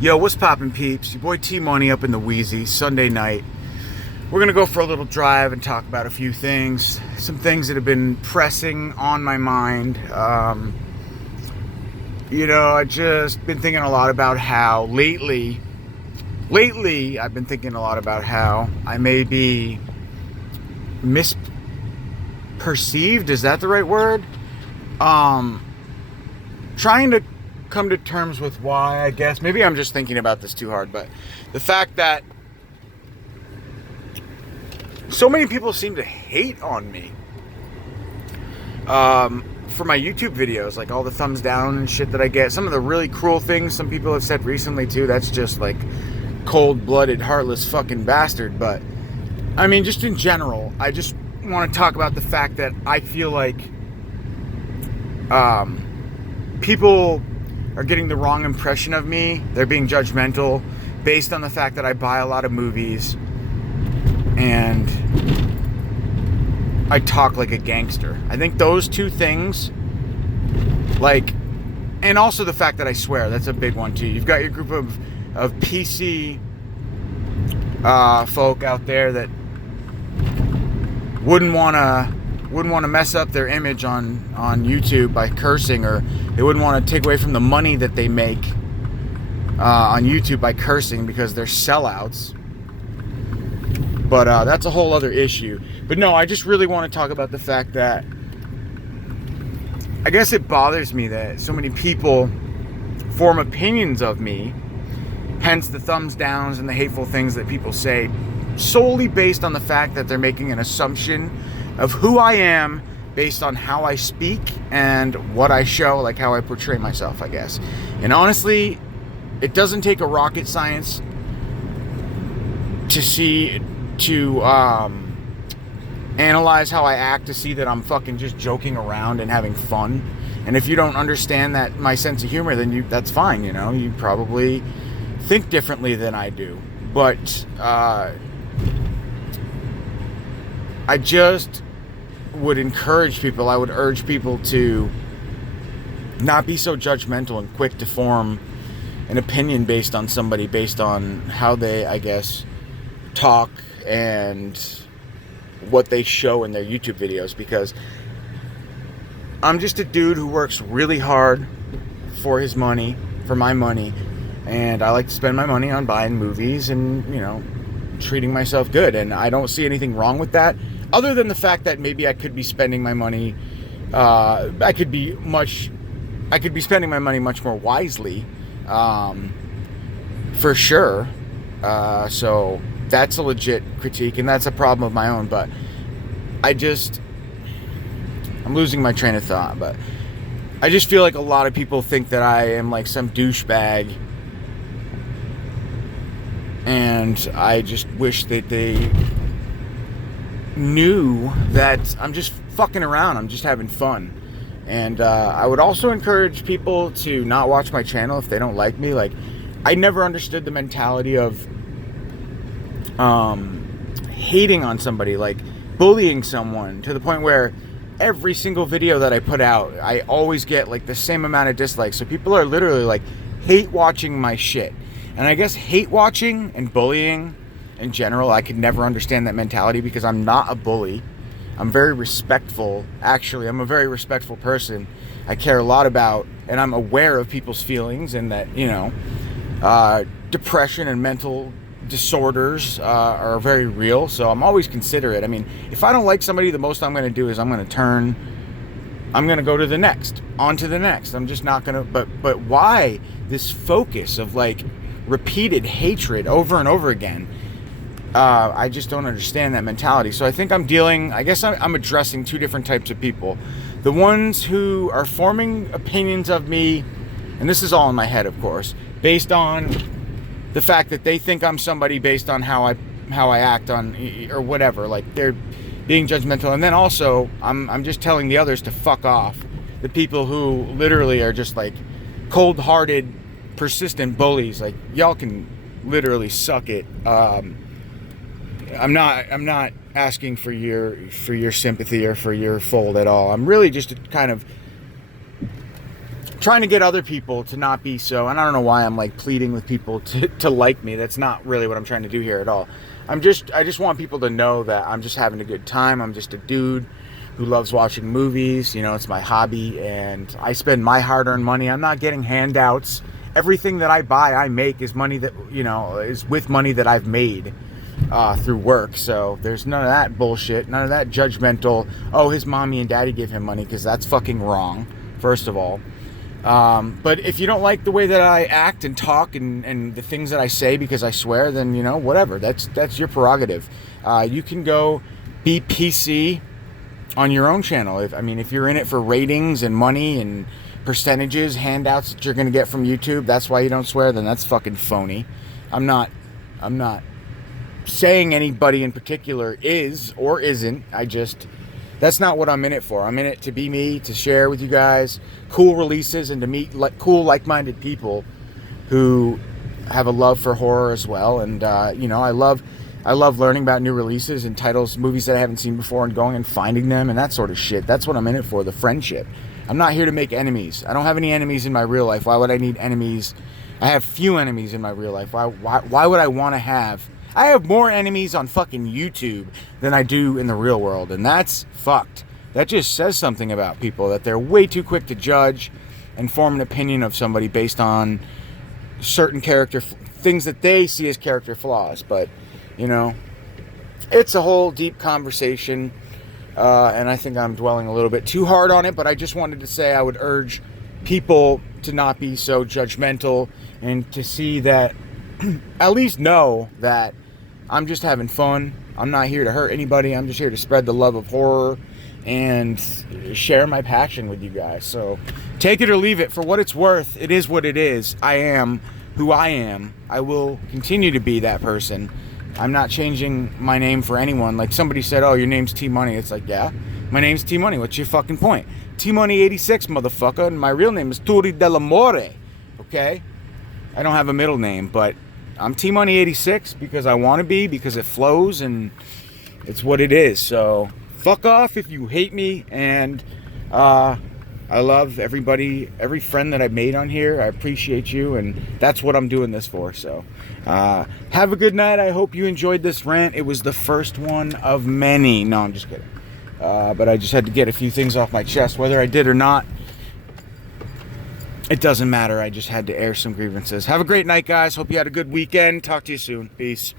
Yo, what's poppin', peeps? Your boy T-Money up in the Wheezy, Sunday night. We're gonna go for a little drive and talk about a few things. Some things that have been pressing on my mind. I just been thinking a lot about how lately, I've been thinking a lot about how I may be misperceived. Is that the right word? Trying to come to terms with why, I guess. Maybe I'm just thinking about this too hard, but the fact that so many people seem to hate on me for my YouTube videos, like all the thumbs down and shit that I get. Some of the really cruel things some people have said recently too, that's just like cold-blooded, heartless fucking bastard. But I mean, just in general, I just want to talk about the fact that I feel like people are getting the wrong impression of me. They're being judgmental based on the fact that I buy a lot of movies and I talk like a gangster. I think those two things, and also the fact that I swear, that's a big one too. You've got your group of PC folk out there that wouldn't want to mess up their image on YouTube by cursing, or they wouldn't want to take away from the money that they make on YouTube by cursing because they're sellouts. But that's a whole other issue. But no, I just really want to talk about the fact that I guess it bothers me that so many people form opinions of me, hence the thumbs downs and the hateful things that people say, solely based on the fact that they're making an assumption of who I am based on how I speak and what I show, like how I portray myself, I guess. And honestly, it doesn't take a rocket science to analyze how I act to see that I'm fucking just joking around and having fun. And if you don't understand that my sense of humor, then that's fine, you probably think differently than I do. But I just would encourage people, I would urge people to not be so judgmental and quick to form an opinion based on somebody, based on how they, I guess, talk and what they show in their YouTube videos, because I'm just a dude who works really hard for his money, for my money, and I like to spend my money on buying movies and, treating myself good, and I don't see anything wrong with that, other than the fact that maybe I could be spending my money I could be spending my money much more wisely, for sure. So that's a legit critique, and that's a problem of my own. But I'm losing my train of thought, but I just feel like a lot of people think that I am like some douchebag, and I just wish that they knew that I'm just fucking around, I'm just having fun. And I would also encourage people to not watch my channel if they don't like me. Like, I never understood the mentality of hating on somebody, like bullying someone to the point where every single video that I put out, I always get like the same amount of dislikes. So people are literally like hate watching my shit. And I guess hate watching and bullying in general, I could never understand that mentality, because I'm not a bully. I'm very respectful. Actually, I'm a very respectful person. I care a lot about, and I'm aware of people's feelings, and that, depression and mental disorders are very real. So I'm always considerate. I mean, if I don't like somebody, the most I'm going to do is I'm going to go to the next, on to the next. I'm just not going to, but why this focus of like repeated hatred over and over again? I just don't understand that mentality. So I think I'm addressing two different types of people. The ones who are forming opinions of me, and this is all in my head, of course, based on the fact that they think I'm somebody based on how I act on, or whatever, like they're being judgmental. And then also I'm just telling the others to fuck off. The people who literally are just like cold-hearted, persistent bullies, like y'all can literally suck it. I'm not asking for your sympathy or for your fold at all. I'm really just kind of trying to get other people to not be so, and I don't know why I'm like pleading with people to like me. That's not really what I'm trying to do here at all. I just want people to know that I'm just having a good time. I'm just a dude who loves watching movies. You know, it's my hobby, and I spend my hard-earned money. I'm not getting handouts. Everything that I buy, I make is money that, you know, is with money that I've made through work. So there's none of that bullshit, none of that judgmental, oh, his mommy and daddy give him money, because that's fucking wrong, first of all. But if you don't like the way that I act and talk and the things that I say because I swear, then, you know, whatever. That's your prerogative. You can go be PC on your own channel. If you're in it for ratings and money and percentages, handouts that you're going to get from YouTube, that's why you don't swear, then that's fucking phony. I'm not saying anybody in particular is or isn't. That's not what I'm in it for. I'm in it to be me, to share with you guys cool releases, and to meet cool, like-minded people who have a love for horror as well. And you know, I love learning about new releases and titles, movies that I haven't seen before, and going and finding them and that sort of shit. That's what I'm in it for, the friendship. I'm not here to make enemies. I don't have any enemies in my real life. Why would I need enemies? I have few enemies in my real life. Why would I want to have... I have more enemies on fucking YouTube than I do in the real world, and that's fucked. That just says something about people, that they're way too quick to judge and form an opinion of somebody based on certain things that they see as character flaws. But, you know, it's a whole deep conversation, and I think I'm dwelling a little bit too hard on it, but I just wanted to say I would urge people to not be so judgmental, and to see that, at least know that I'm just having fun. I'm not here to hurt anybody. I'm just here to spread the love of horror and share my passion with you guys. So take it or leave it. For what it's worth, it is what it is. I am who I am. I will continue to be that person. I'm not changing my name for anyone. Like somebody said, oh, your name's T-Money. It's like, yeah, my name's T-Money. What's your fucking point? T-Money 86, motherfucker. And my real name is Turi Dell'Amore. Okay? I don't have a middle name, but I'm T-Money 86 because I want to be, because it flows, and it's what it is. So fuck off if you hate me, and I love everybody, every friend that I've made on here. I appreciate you, and that's what I'm doing this for. So have a good night. I hope you enjoyed this rant. It was the first one of many. No, I'm just kidding. But I just had to get a few things off my chest, whether I did or not. It doesn't matter. I just had to air some grievances. Have a great night, guys. Hope you had a good weekend. Talk to you soon. Peace.